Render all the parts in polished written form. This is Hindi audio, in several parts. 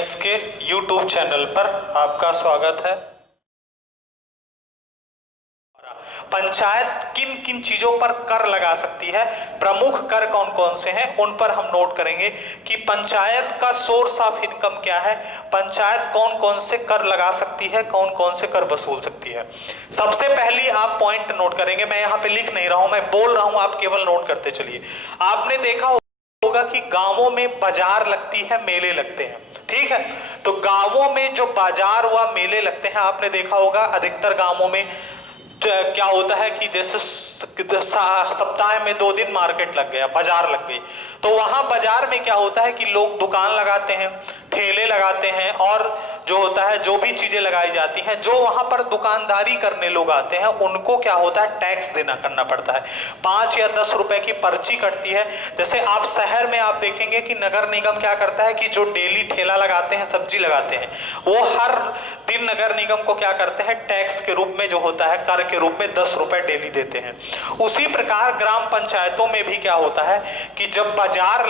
के YouTube चैनल पर आपका स्वागत है। पंचायत किन किन चीजों पर कर लगा सकती है, प्रमुख कर कौन कौन से हैं, उन पर हम नोट करेंगे कि पंचायत का सोर्स ऑफ इनकम क्या है, पंचायत कौन कौन से कर लगा सकती है, कौन कौन से कर वसूल सकती है। सबसे पहली आप पॉइंट नोट करेंगे, मैं यहाँ पे लिख नहीं रहा हूं, मैं बोल रहा हूं, आप केवल नोट करते चलिए। आपने देखा होगा कि गांवों में बाजार लगती है, मेले लगते हैं, ठीक है। तो गांवों में जो बाजार व मेले लगते हैं, आपने देखा होगा अधिकतर गांवों में क्या होता है कि जैसे सप्ताह में 2 दिन मार्केट लग गया, बाजार लग गई, तो वहां बाजार में क्या होता है कि लोग दुकान लगाते हैं, ठेले लगाते हैं, और जो होता है जो भी चीजें लगाई जाती हैं, जो वहां पर दुकानदारी करने लोग आते हैं उनको क्या होता है, टैक्स देना करना पड़ता है। 5 या 10 रुपए की पर्ची कटती है। जैसे आप शहर में आप देखेंगे कि नगर निगम क्या करता है कि जो डेली ठेला लगाते हैं, सब्जी लगाते हैं, वो हर दिन नगर निगम को क्या करते हैं, टैक्स के रूप में जो होता है, कर के रूप में 10 रुपए डेली देते हैं। उसी प्रकार ग्राम पंचायतों में भी क्या होता है कि जब बाजार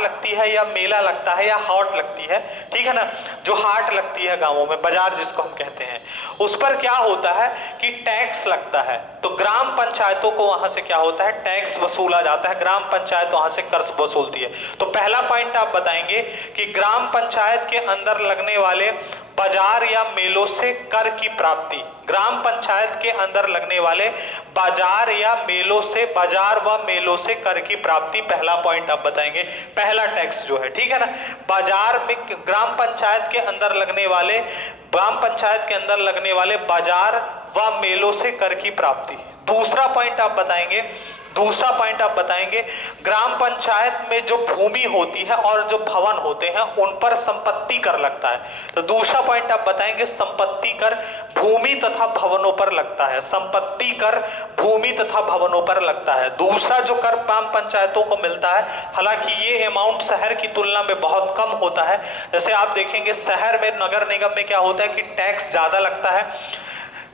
लगती है या मेला लगता है या हाट लगती है, ठीक है ना, जो हाट लगती है गांवों में, बाजार जिसको हम कहते हैं, उस पर क्या होता है कि टैक्स लगता है। तो ग्राम पंचायतों को वहां से क्या होता है, टैक्स वसूला जाता है, ग्राम पंचायत वहां से कर वसूलती है। तो पहला पॉइंट आप बताएंगे कि ग्राम पंचायत के अंदर लगने वाले बाजार या मेलों से कर की प्राप्ति, ग्राम पंचायत के अंदर लगने वाले बाजार या मेलों से, बाजार व मेलों से कर की प्राप्ति, पहला पॉइंट आप बताएंगे, पहला टैक्स जो है, ठीक है ना। बाजार में ग्राम पंचायत के अंदर लगने वाले बाजार व मेलों से कर की प्राप्ति। दूसरा पॉइंट आप बताएंगे ग्राम पंचायत में जो भूमि होती है और जो भवन होते हैं उन पर संपत्ति कर लगता है। तो दूसरा पॉइंट आप बताएंगे संपत्ति कर भूमि तथा भवनों पर लगता है, संपत्ति कर भूमि तथा भवनों पर लगता है। दूसरा जो कर ग्राम पंचायतों को मिलता है, हालांकि ये अमाउंट शहर की तुलना में बहुत कम होता है। जैसे आप देखेंगे शहर में नगर निगम में क्या होता है कि टैक्स ज्यादा लगता है,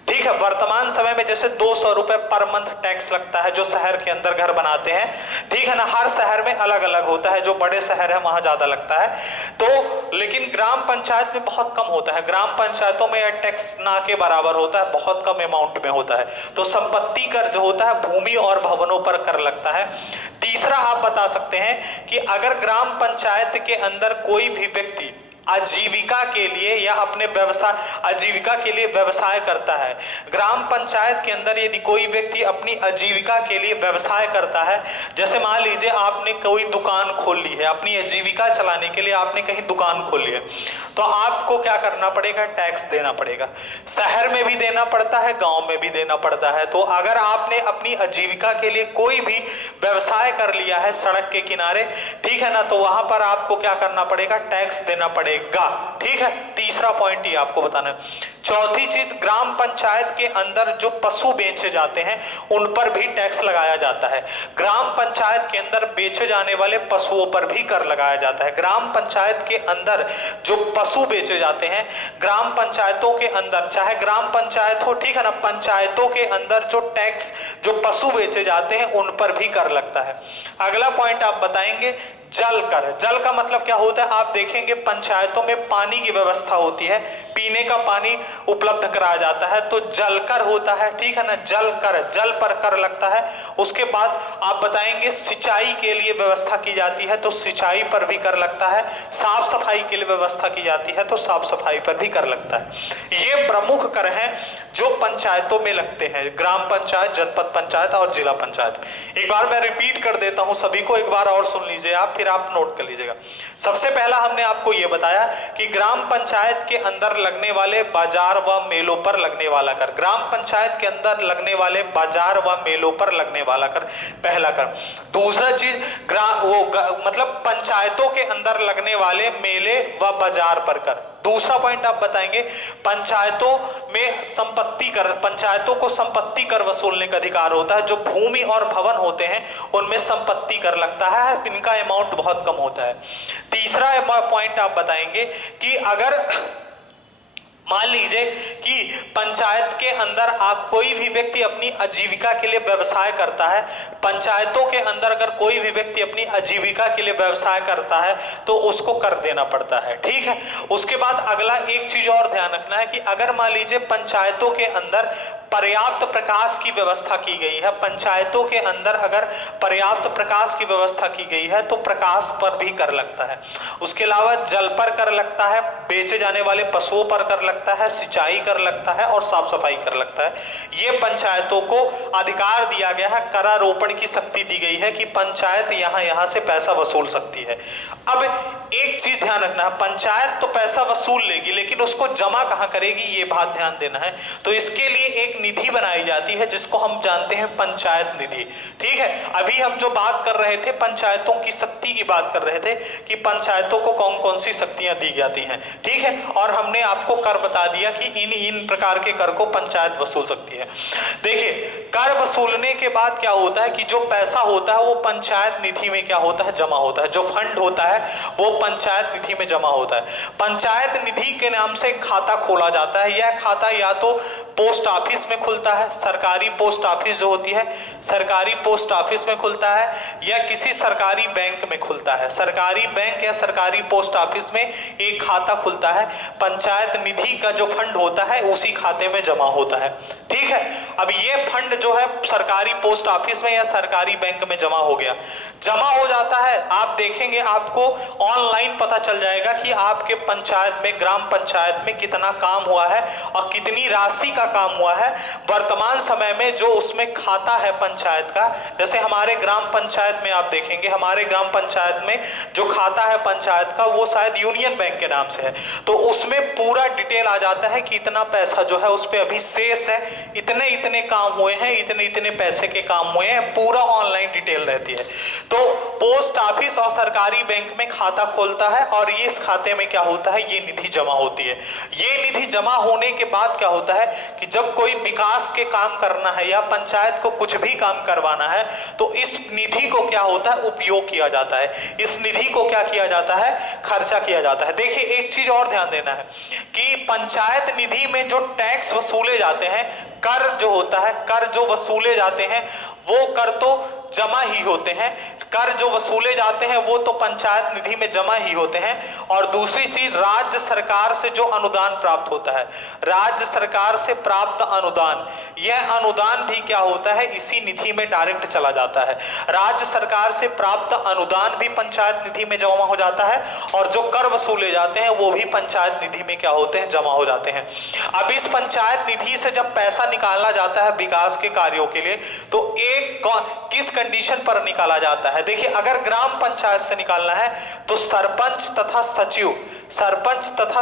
ठीक है। वर्तमान समय में जैसे 200 रुपए पर मंथ टैक्स लगता है जो शहर के अंदर घर बनाते हैं, ठीक है ना। हर शहर में अलग अलग होता है, जो बड़े शहर है वहां ज्यादा लगता है। तो लेकिन ग्राम पंचायत में बहुत कम होता है, ग्राम पंचायतों में यह टैक्स ना के बराबर होता है, बहुत कम अमाउंट में होता है। तो संपत्ति कर जो होता है भूमि और भवनों पर कर लगता है। तीसरा आप बता सकते हैं कि अगर ग्राम पंचायत के अंदर कोई भी व्यक्ति आजीविका के लिए या अपने आजीविका के लिए व्यवसाय करता है, ग्राम पंचायत के अंदर यदि कोई व्यक्ति अपनी आजीविका के लिए व्यवसाय करता है, जैसे मान लीजिए आपने कोई दुकान खोल ली है, अपनी आजीविका चलाने के लिए आपने कहीं दुकान खोल ली है, तो आपको क्या करना पड़ेगा, टैक्स देना पड़ेगा। शहर में भी देना पड़ता है, गांव में भी देना पड़ता है। तो अगर आपने अपनी आजीविका के लिए कोई भी व्यवसाय कर लिया है सड़क के किनारे, ठीक है ना, तो वहां पर आपको क्या करना पड़ेगा, टैक्स देना पड़ेगा, ठीक है। तीसरा पॉइंट ही आपको बताना है। चौथी चीज, ग्राम पंचायत के अंदर जो पशु बेचे जाते हैं उन पर भी टैक्स लगाया जाता है। ग्राम पंचायत के अंदर बेचे जाने वाले पशुओं पर भी कर लगाया जाता है। ग्राम पंचायत के अंदर जो पशु बेचे जाते हैं, ग्राम पंचायतों के अंदर, चाहे ग्राम पंचायत हो, ठीक है ना, पंचायतों के अंदर जो टैक्स, जो पशु बेचे जाते हैं उन पर भी कर लगता है। अगला पॉइंट आप बताएंगे जल कर। जल का मतलब क्या होता है, आप देखेंगे पंचायतों में पानी की व्यवस्था होती है, पीने का पानी उपलब्ध कराया जाता है, तो जल कर होता है, ठीक है ना, जल कर, जल पर कर लगता है। उसके बाद आप बताएंगे सिंचाई के लिए व्यवस्था की जाती है, तो सिंचाई पर भी कर लगता है। साफ सफाई के लिए व्यवस्था की जाती है, तो साफ सफाई पर भी कर लगता है। ये प्रमुख कर हैं जो पंचायतों में लगते हैं, ग्राम पंचायत, जनपद पंचायत और जिला पंचायत। एक बार मैं रिपीट कर देता हूं सभी को, एक बार और सुन लीजिए आप, फिर आप नोट कर लीजिएगा। सबसे पहला हमने आपको यह बताया कि ग्राम पंचायत के अंदर लगने वाले बाजार व मेलों पर लगने वाला कर, ग्राम पंचायत के अंदर लगने वाले बाजार व मेलों पर लगने वाला कर, पहला कर। दूसरा चीज मतलब पंचायतों के अंदर लगने वाले मेले व बाजार पर कर। दूसरा पॉइंट आप बताएंगे पंचायतों में संपत्ति कर, पंचायतों को संपत्ति कर वसूलने का अधिकार होता है। जो भूमि और भवन होते हैं उनमें संपत्ति कर लगता है, इनका अमाउंट बहुत कम होता है। तीसरा पॉइंट आप बताएंगे कि अगर मान लीजिए कि पंचायत के अंदर आप कोई भी व्यक्ति अपनी आजीविका के लिए व्यवसाय करता है, पंचायतों के अंदर अगर कोई भी व्यक्ति अपनी आजीविका के लिए व्यवसाय करता है तो उसको कर देना पड़ता है, ठीक है। उसके बाद अगला एक चीज और ध्यान रखना है कि अगर मान लीजिए पंचायतों के अंदर पर्याप्त प्रकाश की व्यवस्था की गई है, पंचायतों के अंदर अगर पर्याप्त प्रकाश की व्यवस्था की गई है तो प्रकाश पर भी कर लगता है। उसके अलावा जल पर कर लगता है, बेचे जाने वाले पशुओं पर कर लगता है, सिंचाई कर लगता है और साफ सफाई कर लगता है। ये पंचायतों को अधिकार दिया गया है, करारोपण की शक्ति दी गई है कि पंचायत यहां से पैसा वसूल सकती है। अब एक चीज ध्यान रखना है, पंचायत तो पैसा वसूल लेगी लेकिन उसको जमा कहां करेगी ये बात ध्यान देना है। तो इसके लिए एक निधि बनाई जाती है जिसको हम जानते हैं पंचायत निधि, ठीक है। अभी हम जो बात कर रहे थे पंचायतों की शक्ति की बात कर रहे थे कि पंचायतों को कौन कौन सी शक्तियां दी जाती हैं, ठीक है। और हमने आपको कर बता दिया कि इन प्रकार के कर को पंचायत वसूल सकती है। देखिए, कर वसूलने के बाद क्या होता है कि जो पैसा होता है वो पंचायत निधि में क्या होता है, जमा होता है। जो फंड होता है वो पंचायत निधि में जमा होता है। पंचायत निधि के नाम से खाता खोला जाता है। यह खाता या तो पोस्ट ऑफिस में खुलता है, सरकारी पोस्ट ऑफिस जो होती है सरकारी पोस्ट ऑफिस में खुलता है, या किसी सरकारी बैंक में खुलता है। सरकारी बैंक या सरकारी पोस्ट ऑफिस में एक खाता खुलता है, पंचायत निधि का जो फंड होता है उसी खाते में जमा होता है, ठीक है। अब ये फंड जो है सरकारी पोस्ट ऑफिस में या सरकारी बैंक में जमा हो गया, जमा हो जाता है। आप देखेंगे आपको ऑनलाइन पता चल जाएगा कि आपके पंचायत में, ग्राम पंचायत में कितना काम हुआ है और कितनी राशि का काम हुआ है। वर्तमान समय में जो उसमें खाता है पंचायत का, जैसे हमारे ग्राम पंचायत में आप देखेंगे, हमारे ग्राम पंचायत में जो खाता है पंचायत का वो शायद यूनियन बैंक के नाम से है, तो उसमें पूरा डिटेल आ जाता है कि इतना पैसा जो है उस पर अभी शेष है, इतने इतने काम हुए हैं, इतने इतने पैसे के काम हुए हैं, पूरा ऑनलाइन डिटेल रहती है। तो पोस्ट ऑफिस और सरकारी बैंक में खाता खोलता है और ये इस खाते में क्या होता है, ये निधि जमा होती है। ये निधि जमा होने के बाद क्या होता है कि जब कोई विकास के काम करना है या पंचायत को कुछ भी काम करवाना है तो इस निधि को क्या होता है, उपयोग किया जाता है। इस निधि को क्या किया जाता है, खर्चा किया जाता है। देखिए, एक चीज और ध्यान देना है कि पंचायत निधि में जो टैक्स वसूले जाते हैं, कर जो होता है, कर जो वसूले जाते हैं वो कर तो जमा ही होते हैं, कर जो वसूले जाते हैं वो तो पंचायत निधि में जमा ही होते हैं। और दूसरी चीज, राज्य सरकार से जो अनुदान प्राप्त होता है, राज्य सरकार से प्राप्त अनुदान, यह अनुदान भी क्या होता है, इसी निधि में डायरेक्ट चला जाता है। राज्य सरकार से प्राप्त अनुदान भी पंचायत निधि में जमा हो जाता है और जो कर वसूले जाते हैं वो भी पंचायत निधि में क्या होते हैं, जमा हो जाते हैं। अब इस पंचायत निधि से जब पैसा निकाला जाता है विकास के कार्यों के लिए तो किस कंडीशन पर निकाला जाता है। देखिए, अगर ग्राम पंचायत से निकालना है तो सरपंच तथा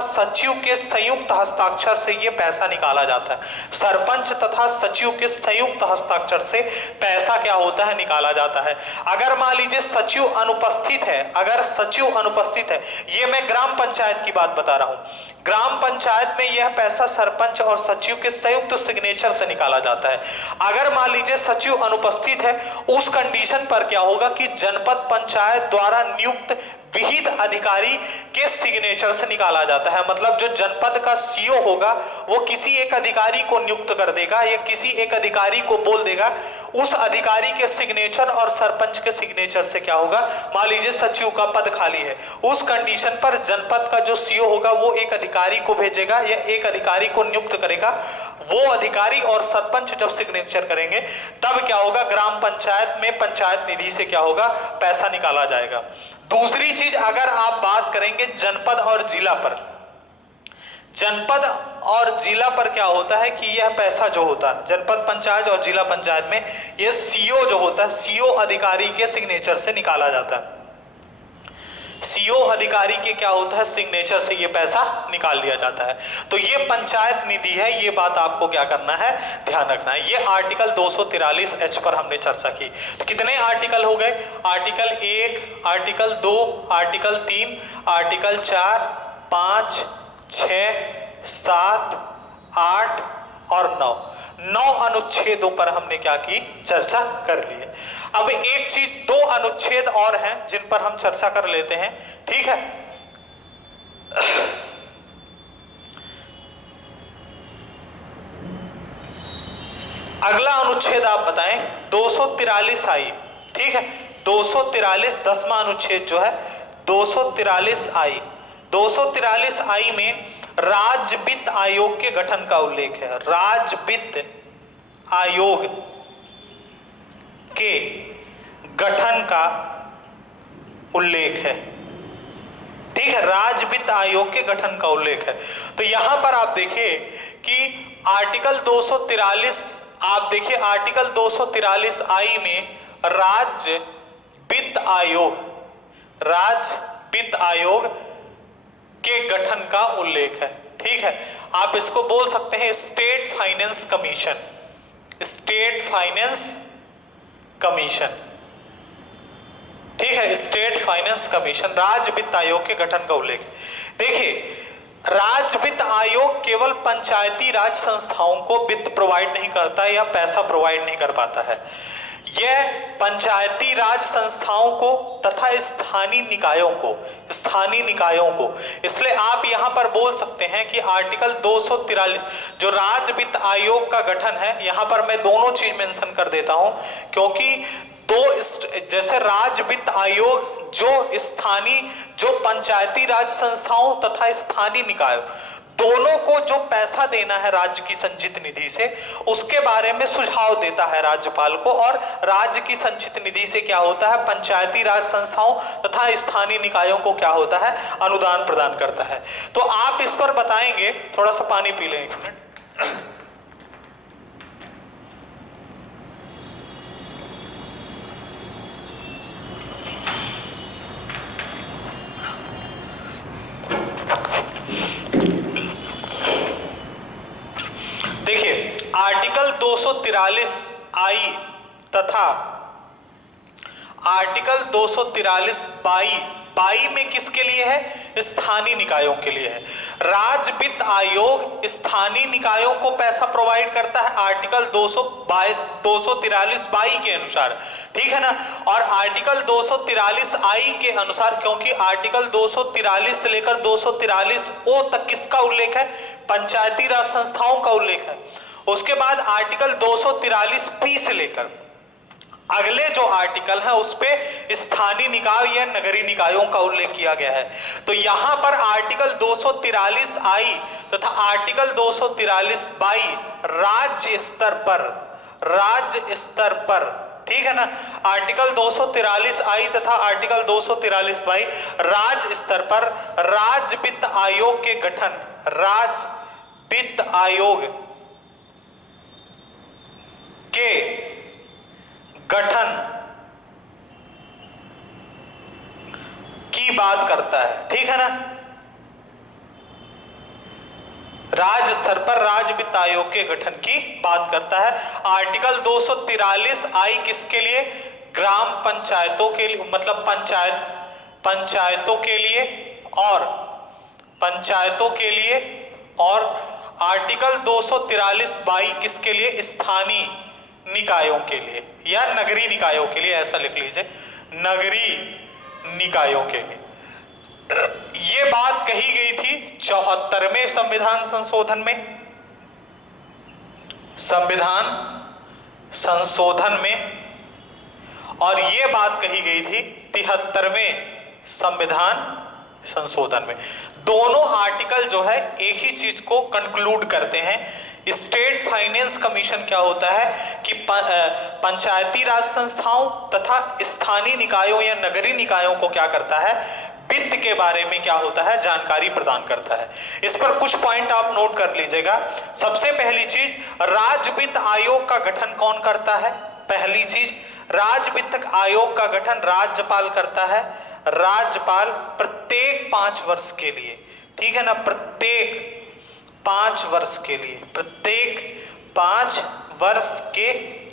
सचिव के संयुक्त हस्ताक्षर से ये पैसा निकाला जाता है। सरपंच तथा सचिव के संयुक्त हस्ताक्षर से पैसा क्या होता है, निकाला जाता है। अगर मान लीजिए सचिव अनुपस्थित है, अगर सचिव अनुपस्थित है, ये मैं ग्राम पंचायत की बात बता रहा हूं, ग्राम पंचायत में यह पैसा सरपंच और सचिव के संयुक्त सिग्नेचर से निकाला जाता है। अगर मान लीजिए सचिव अनुपस्थित है, उस कंडीशन पर क्या होगा कि जनपद पंचायत द्वारा नियुक्त विहित अधिकारी के सिग्नेचर से निकाला जाता है। मतलब जो जनपद का सीओ होगा वो किसी एक अधिकारी को नियुक्त कर देगा या किसी एक अधिकारी को बोल देगा, उस अधिकारी के सिग्नेचर और सरपंच के सिग्नेचर से क्या होगा, मान लीजिए सचिव का पद खाली है, उस कंडीशन पर जनपद का जो सीओ होगा वो एक अधिकारी को भेजेगा या एक अधिकारी को नियुक्त करेगा। वो अधिकारी और सरपंच जब सिग्नेचर करेंगे तब क्या होगा, ग्राम पंचायत में पंचायत निधि से क्या होगा, पैसा निकाला जाएगा। दूसरी चीज, अगर आप बात करेंगे जनपद और जिला पर, जनपद और जिला पर क्या होता है कि यह पैसा जो होता है जनपद पंचायत और जिला पंचायत में यह सीओ जो होता है, सीओ अधिकारी के सिग्नेचर से निकाला जाता है। सीओ अधिकारी के क्या होता है, सिग्नेचर से ये पैसा निकाल लिया जाता है। तो ये पंचायत निधि है, ये बात आपको क्या करना है, ध्यान रखना है। ये आर्टिकल 243H पर हमने चर्चा की। तो कितने आर्टिकल हो गए, आर्टिकल 1, आर्टिकल 2, आर्टिकल 3, आर्टिकल 4, 5, 6, 7, 8 और 9 अनुच्छेदों पर हमने क्या की, चर्चा कर ली है। अब एक चीज, 2 अनुच्छेद और हैं जिन पर हम चर्चा कर लेते हैं, ठीक है। अगला अनुच्छेद आप बताएं 243 आई, ठीक है, 243 10वां अनुच्छेद जो है 243 आई। 243 आई में राज्य वित्त आयोग के गठन का उल्लेख है। राज्य वित्त आयोग के गठन का उल्लेख है, ठीक है, राज्य वित्त आयोग के गठन का उल्लेख है। तो यहां पर आप देखिए कि आर्टिकल 243, आप देखिए आर्टिकल 243 आई में राज्य वित्त आयोग, राज्य वित्त आयोग के गठन का उल्लेख है, ठीक है। आप इसको बोल सकते हैं state finance commission, state finance commission, ठीक है, स्टेट फाइनेंस कमीशन, राज्य वित्त आयोग के गठन का उल्लेख। देखिए राज्य वित्त आयोग केवल पंचायती राज संस्थाओं को वित्त प्रोवाइड नहीं करता या पैसा प्रोवाइड नहीं कर पाता है, यह पंचायती राज संस्थाओं को तथा स्थानीय निकायों को, इसलिए आप यहां पर बोल सकते हैं कि आर्टिकल 243 जो राज्य वित्त आयोग का गठन है, यहां पर मैं दोनों चीज मेंशन कर देता हूं, क्योंकि जैसे राज्य वित्त आयोग जो पंचायती राज संस्थाओं तथा स्थानीय निकायों दोनों को जो पैसा देना है राज्य की संचित निधि से, उसके बारे में सुझाव देता है राज्यपाल को, और राज्य की संचित निधि से क्या होता है, पंचायती राज संस्थाओं तथा स्थानीय निकायों को क्या होता है, अनुदान प्रदान करता है। तो आप इस पर बताएंगे, थोड़ा सा पानी पी लें, एक मिनट। देखिए आर्टिकल 243 आई तथा आर्टिकल 243 बाई में किसके लिए है, स्थानीय निकायों के लिए है। राज्य वित्त आयोग स्थानीय निकायों को पैसा प्रोवाइड करता है आर्टिकल 243 बाई के अनुसार, ठीक है ना। और आर्टिकल 243 आई के अनुसार, क्योंकि आर्टिकल 243 से लेकर 243 ओ तक किसका उल्लेख है, पंचायती राज संस्थाओं का उल्लेख है। उसके बाद आर्टिकल 243 पी से लेकर अगले जो आर्टिकल है उस पे स्थानीय निकाय या नगरीय निकायों का उल्लेख किया गया है। तो यहां पर आर्टिकल 243 आई तथा आर्टिकल 243 बाई राज्य स्तर पर, ठीक है ना, आर्टिकल 243 आई तथा आर्टिकल 243 बाई राज्य स्तर पर राज्य वित्त आयोग के गठन, राज्य वित्त आयोग के गठन की बात करता है, ठीक है ना। राज्य स्तर पर राज्य वित्त आयोग के गठन की बात करता है। आर्टिकल 243 आई किसके लिए, ग्राम पंचायतों के लिए, मतलब पंचायतों के लिए और आर्टिकल 243 बाई किसके लिए, स्थानीय निकायों के लिए या नगरीय निकायों के लिए, ऐसा लिख लीजिए, नगरीय निकायों के लिए। ये बात कही गई थी 74वें संविधान संशोधन में, और ये बात कही गई थी 73वें संविधान संशोधन में। दोनों आर्टिकल जो है एक ही चीज को कंक्लूड करते हैं। स्टेट फाइनेंस कमीशन क्या होता है कि पंचायती राज संस्थाओं तथा स्थानीय निकायों या नगरीय निकायों को क्या करता है, वित्त के बारे में क्या होता है, जानकारी प्रदान करता है। इस पर कुछ पॉइंट आप नोट कर लीजिएगा। सबसे पहली चीज, राज्य वित्त आयोग का गठन कौन करता है, पहली चीज, राज्य वित्त आयोग का गठन राज्यपाल करता है। राज्यपाल प्रत्येक 5 वर्ष के लिए, ठीक है ना, प्रत्येक 5 वर्ष के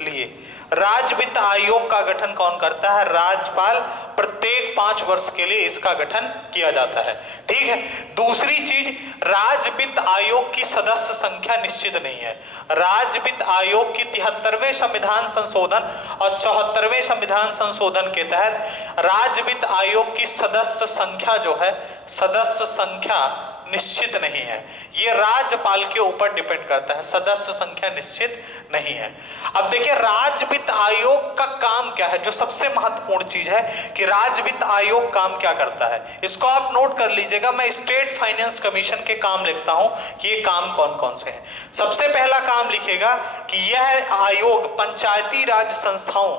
लिए राज्य वित्त आयोग का गठन कौन करता है, राज्यपाल। प्रत्येक 5 वर्ष के लिए इसका गठन किया जाता है, ठीक है। दूसरी चीज, राज्य वित्त आयोग की सदस्य संख्या निश्चित नहीं है। राज्य वित्त आयोग की 73वें संविधान संशोधन और 74वें संविधान संशोधन के तहत राज्य वित्त आयोग की सदस्य संख्या जो है, सदस्य संख्या निश्चित नहीं है, ये राज्यपाल के ऊपर डिपेंड करता है, सदस्य संख्या निश्चित नहीं है। अब देखिए राज्य वित्त आयोग का काम क्या है, जो सबसे महत्वपूर्ण चीज है कि राज्य वित्त आयोग काम क्या करता है, इसको आप नोट कर लीजिएगा। मैं स्टेट फाइनेंस कमीशन के काम लिखता हूं, ये काम कौन कौन से हैं। सबसे पहला काम लिखेगा कि यह आयोग पंचायती राज संस्थाओं,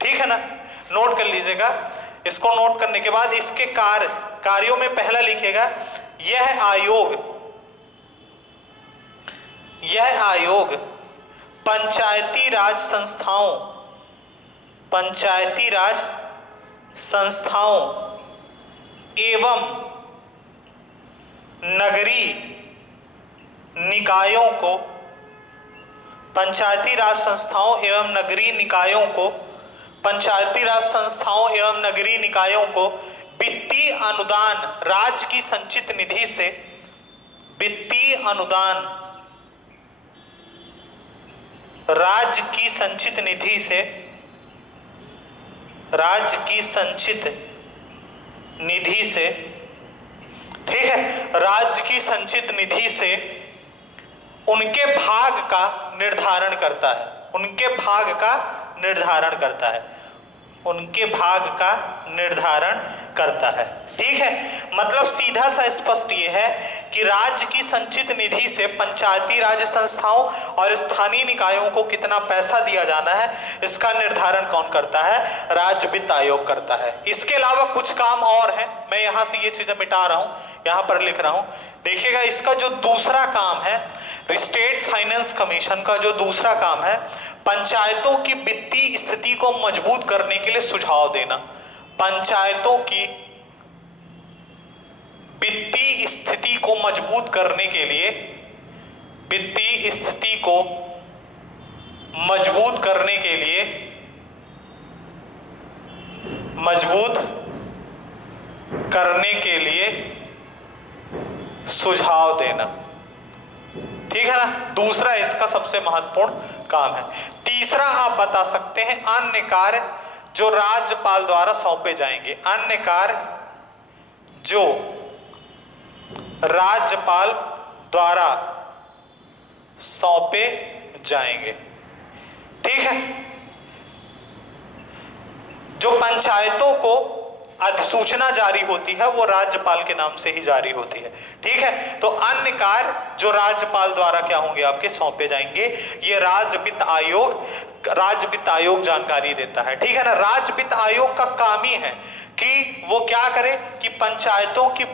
ठीक है ना, नोट कर लीजिएगा। इसको नोट करने के बाद इसके कार्यों में पहला लिखेगा यह आयोग पंचायती राज संस्थाओं एवं नगरीय निकायों को, पंचायती राज संस्थाओं एवं नगरीय निकायों को, पंचायती राज संस्थाओं एवं नगरीय निकायों को वित्तीय अनुदान राज्य की संचित निधि से, वित्तीय अनुदान राज्य की संचित निधि से, राज्य की संचित निधि से, ठीक है, राज्य की संचित निधि से उनके भाग का निर्धारण करता है, उनके भाग का निर्धारण करता है, उनके भाग का निर्धारण करता है, ठीक है। मतलब सीधा सा स्पष्ट ये है कि राज्य की संचित निधि से पंचायती राज संस्थाओं और स्थानीय निकायों को कितना पैसा दिया जाना है, इसका निर्धारण कौन करता है, राज्य वित्त आयोग करता है। इसके अलावा कुछ काम और है, मैं यहां से ये चीजें मिटा रहा हूं, यहां पर लिख रहा हूं। देखिएगा इसका जो दूसरा काम है, स्टेट फाइनेंस कमीशन का जो दूसरा काम है, पंचायतों की वित्तीय स्थिति को मजबूत करने के लिए सुझाव देना, पंचायतों की वित्तीय स्थिति को मजबूत करने के लिए, वित्तीय स्थिति को मजबूत करने के लिए, मजबूत करने के लिए सुझाव देना, ठीक है ना। दूसरा इसका सबसे महत्वपूर्ण काम है। तीसरा आप बता सकते हैं अन्य कार्य जो राज्यपाल द्वारा सौंपे जाएंगे, अन्य कार्य जो राज्यपाल द्वारा सौंपे जाएंगे, ठीक है। जो पंचायतों को अधिसूचना जारी होती है वो राज्यपाल के नाम से ही जारी होती है, ठीक है। तो अन्य कार्य जो राज्यपाल द्वारा क्या होंगे, आपके सौंपे जाएंगे, ये राज्य वित्त आयोग जानकारी देता है, ठीक है ना। राज्य वित्त आयोग का काम ही है कि वो क्या करे कि पंचायतों की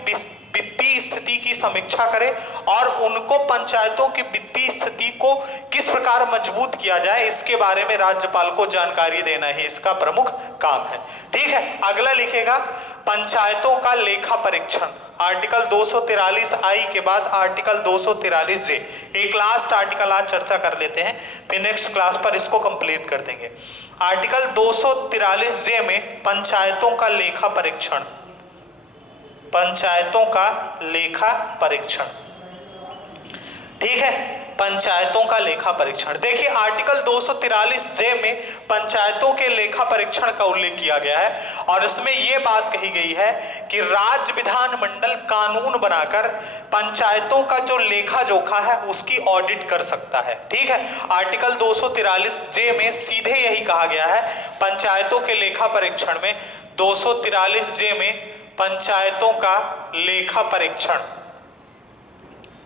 वित्तीय स्थिति की समीक्षा करे और उनको पंचायतों की वित्तीय स्थिति को किस प्रकार मजबूत किया जाए, इसके बारे में राज्यपाल को जानकारी देना ही इसका प्रमुख काम है, ठीक है। अगला लिखेगा पंचायतों का लेखा परीक्षण, आर्टिकल 243 आई के बाद आर्टिकल 243 जे, एक लास्ट आर्टिकल आज चर्चा कर लेते हैं, फिर नेक्स्ट क्लास पर इसको कंप्लीट कर देंगे। आर्टिकल 243 जे में पंचायतों का लेखा परीक्षण, पंचायतों का लेखा परीक्षण, ठीक है, पंचायतों का लेखा परीक्षण। देखिए आर्टिकल 243 जे में पंचायतों के लेखा परीक्षण का उल्लेख किया गया है और इसमें यह बात कही गई है कि राज्य विधानमंडल कानून बनाकर पंचायतों का जो लेखा जोखा है उसकी ऑडिट कर सकता है, ठीक है। आर्टिकल 243 जे में सीधे यही कहा गया है, पंचायतों के लेखा परीक्षण में 243 जे में पंचायतों का लेखा परीक्षण,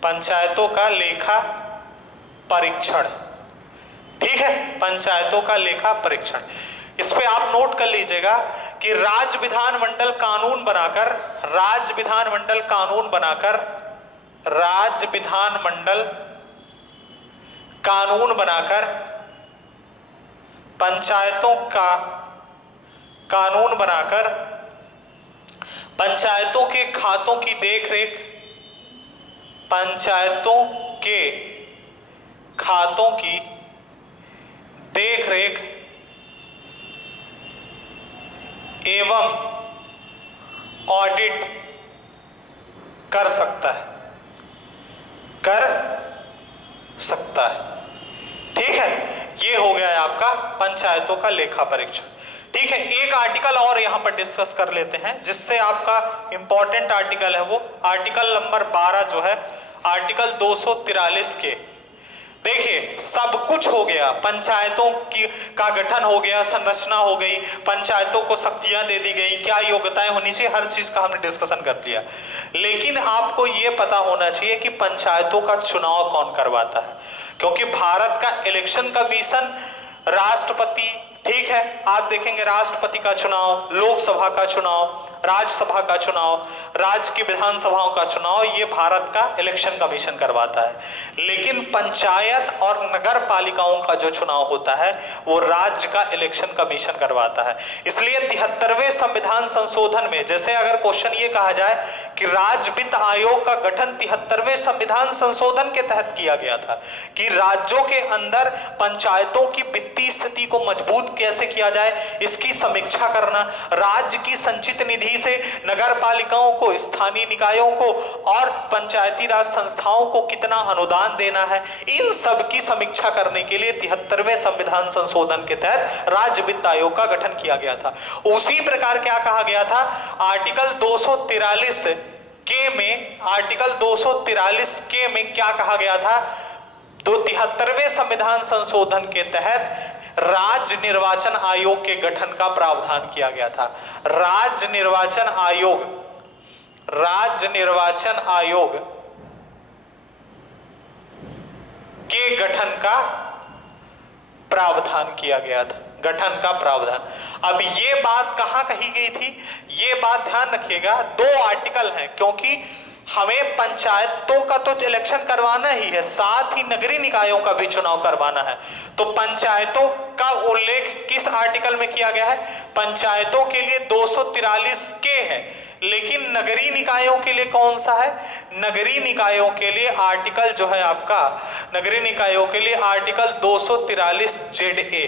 पंचायतों का लेखा परीक्षण, ठीक है, पंचायतों का लेखा परीक्षण। इस पे आप नोट कर लीजिएगा कि राज्य विधानमंडल कानून बनाकर, राज्य विधानमंडल कानून बनाकर, राज्य विधानमंडल कानून बनाकर पंचायतों का कानून बनाकर पंचायतों के खातों की देखरेख, पंचायतों के खातों की देखरेख एवं ऑडिट कर सकता है, कर सकता है, ठीक है। ये हो गया है आपका पंचायतों का लेखा परीक्षण, ठीक है, एक आर्टिकल और यहां पर डिस्कस कर लेते हैं जिससे आपका इंपॉर्टेंट आर्टिकल है वो आर्टिकल नंबर 12 जो है आर्टिकल 243 के। देखिए सब कुछ हो गया, पंचायतों की का गठन हो गया, संरचना हो गई, पंचायतों को शक्तियां दे दी गई, क्या योग्यताएं होनी चाहिए, हर चीज का हमने डिस्कशन कर लिया। लेकिन आपको ये पता होना चाहिए कि पंचायतों का चुनाव कौन करवाता है, क्योंकि भारत का इलेक्शन कमीशन राष्ट्रपति, ठीक है, आप देखेंगे राष्ट्रपति का चुनाव, लोकसभा का चुनाव, राज्यसभा का चुनाव, राज्य की विधानसभाओं का चुनाव, ये भारत का इलेक्शन कमीशन करवाता है। लेकिन पंचायत और नगर पालिकाओं का जो चुनाव होता है वो राज्य का इलेक्शन कमीशन करवाता है। इसलिए 73वें संविधान संशोधन में, जैसे अगर क्वेश्चन ये कहा जाए कि राज्य वित्त आयोग का गठन 73वें संविधान संशोधन के तहत किया गया था कि राज्यों के अंदर पंचायतों की वित्तीय स्थिति को मजबूत कैसे किया जाए, इसकी समीक्षा करना, राज्य की संचित निधि से नगर पालिकाओं को, स्थानीय निकायों को और पंचायती राज संस्थाओं को कितना अनुदान देना है, इन सब की समीक्षा करने के लिए 73वें संविधान संशोधन के तहत राज्य वित्त आयोग का गठन किया गया था। उसी प्रकार क्या कहा गया था, आर्टिकल 243 के में, आर्टिकल 243 के में क्या कहा गया था, 73वें संविधान संशोधन के तहत राज्य निर्वाचन आयोग के गठन का प्रावधान किया गया था। राज्य निर्वाचन आयोग के गठन का प्रावधान किया गया था, गठन का प्रावधान। अब ये बात कहां कही गई थी, ये बात ध्यान रखिएगा, 2 आर्टिकल हैं, क्योंकि हमें पंचायतों का तो इलेक्शन करवाना ही है, साथ ही नगरीय निकायों का भी चुनाव करवाना है। तो पंचायतों का उल्लेख किस आर्टिकल में किया गया है, पंचायतों के लिए 243 के है, लेकिन नगरीय निकायों के लिए कौन सा है, नगरीय निकायों के लिए आर्टिकल जो है आपका, नगरीय निकायों के लिए आर्टिकल 243 ZA,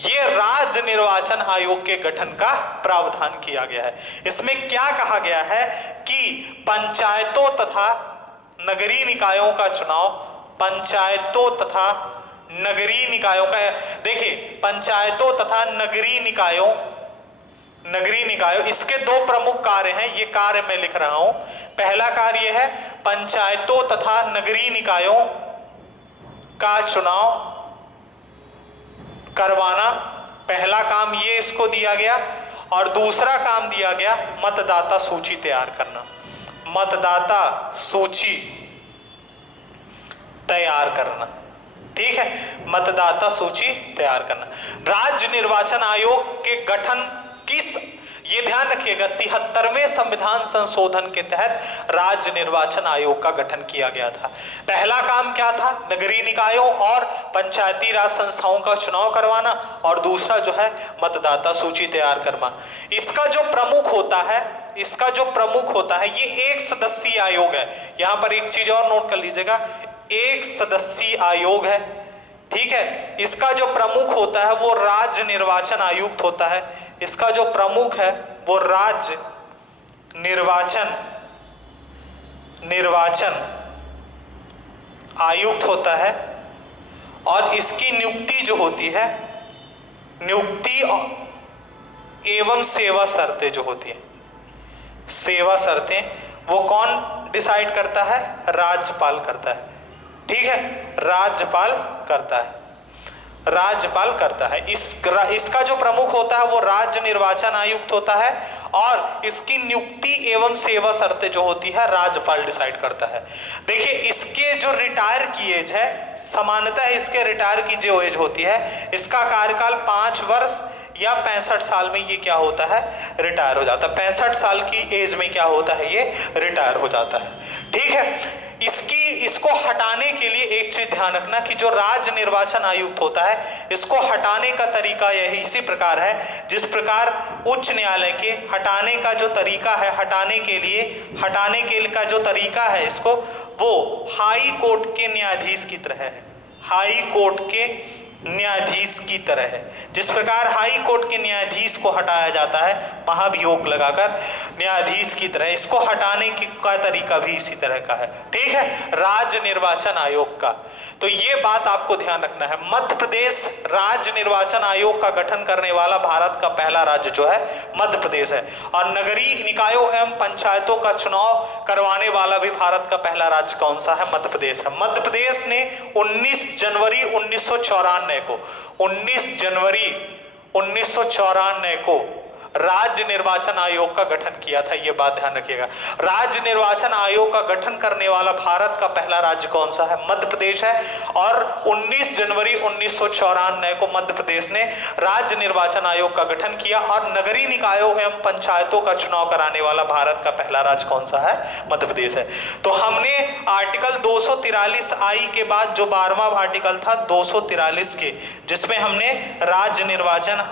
ये राज्य निर्वाचन आयोग के गठन का प्रावधान किया गया है। इसमें क्या कहा गया है कि पंचायतों तथा नगरीय निकायों का चुनाव, पंचायतों तथा नगरीय निकायों का, देखिए पंचायतों तथा नगरीय निकायों, इसके 2 प्रमुख कार्य हैं, ये कार्य मैं लिख रहा हूं। पहला कार्य है पंचायतों तथा नगरीय निकायों का चुनाव करवाना, पहला काम ये इसको दिया गया, और दूसरा काम दिया गया मतदाता सूची तैयार करना, मतदाता सूची तैयार करना, ठीक है, मतदाता सूची तैयार करना। राज्य निर्वाचन आयोग के गठन किस, ये ध्यान रखिएगा, 73वें संविधान संशोधन के तहत राज्य निर्वाचन आयोग का गठन किया गया था। पहला काम क्या था, नगरीय निकायों और पंचायती राज संस्थाओं का चुनाव करवाना, और दूसरा जो है मतदाता सूची तैयार करना। इसका जो प्रमुख होता है, ये 1 सदस्यीय आयोग है। यहां पर एक चीज और नोट कर लीजिएगा, 1 सदस्यीय आयोग है, ठीक है। इसका जो प्रमुख होता है वो राज्य निर्वाचन आयुक्त होता है, इसका जो प्रमुख है वो राज्य निर्वाचन आयुक्त होता है, और इसकी नियुक्ति जो होती है, नियुक्ति एवं सेवा शर्तें जो होती है, सेवा शर्तें वो कौन डिसाइड करता है, राज्यपाल करता है, ठीक है, राज्यपाल करता है। इसका जो प्रमुख होता है वो राज्य निर्वाचन आयुक्त होता है, और इसकी नियुक्ति एवं सेवा शर्तें जो होती है राज्यपाल डिसाइड करता है। देखिए इसके जो रिटायर की एज है, सामान्यतः इसके रिटायर की जो एज होती है, इसका कार्यकाल 5 वर्ष या 65 साल में ये क्या होता है, रिटायर हो जाता है। 65 साल की एज में क्या होता है, ये रिटायर हो जाता है, ठीक है। इसको हटाने के लिए एक चीज ध्यान रखना कि जो राज्य निर्वाचन आयुक्त होता है, इसको हटाने का तरीका यही इसी प्रकार है जिस प्रकार उच्च न्यायालय के हटाने का जो तरीका है, हटाने के का जो तरीका है, इसको वो हाई कोर्ट के न्यायाधीश की तरह है, हाई कोर्ट के न्यायाधीश की तरह है। जिस प्रकार हाई कोर्ट के न्यायाधीश को हटाया जाता है महाभियोग लगाकर न्यायाधीश की तरह, इसको हटाने का तरीका भी इसी तरह का है। ठीक है, राज्य निर्वाचन आयोग का, तो ये बात आपको ध्यान रखना है। मध्य प्रदेश राज्य निर्वाचन आयोग का गठन करने वाला भारत का पहला राज्य जो है मध्य प्रदेश है, और नगरीय निकायों एवं पंचायतों का चुनाव करवाने वाला भी भारत का पहला राज्य कौन सा है? मध्य प्रदेश है। मध्य प्रदेश ने 19 जनवरी 1994 को राज्य निर्वाचन आयोग का गठन किया था। यह बात ध्यान रखिएगा, राज्य निर्वाचन आयोग का गठन करने वाला भारत का पहला राज्य कौन सा है? मध्य प्रदेश है। और 19 जनवरी 1994 को मध्य प्रदेश ने राज्य निर्वाचन आयोग का गठन किया, और नगरीय निकायों एवं पंचायतों का चुनाव कराने वाला भारत का पहला राज्य कौन सा है? मध्य प्रदेश है। तो हमने आर्टिकल 243 के बाद जो 12वां आर्टिकल था 243 के, जिसमें हमने राज्य निर्वाचन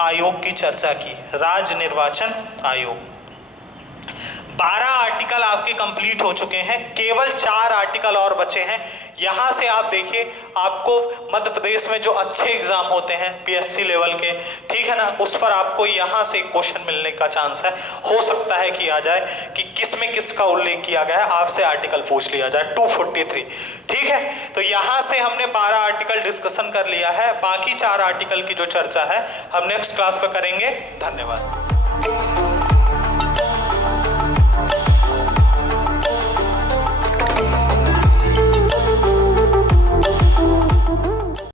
आयोग की चर्चा की। राज्य निर्वाचन आयोग 12 आर्टिकल आपके कंप्लीट हो चुके हैं, केवल 4 आर्टिकल और बचे हैं। यहां से आप देखिए, आपको मध्य प्रदेश में जो अच्छे एग्जाम होते हैं पीएससी लेवल के, ठीक है ना, उस पर आपको यहां से क्वेश्चन मिलने का चांस है। हो सकता है कि आ जाए कि किस में किसका उल्लेख किया गया है, आपसे आर्टिकल पूछ लिया जाए 243। ठीक है, तो यहां से हमने 12 आर्टिकल डिस्कशन कर लिया है। बाकी 4 आर्टिकल की जो चर्चा है हम नेक्स्ट क्लास पर करेंगे। धन्यवाद।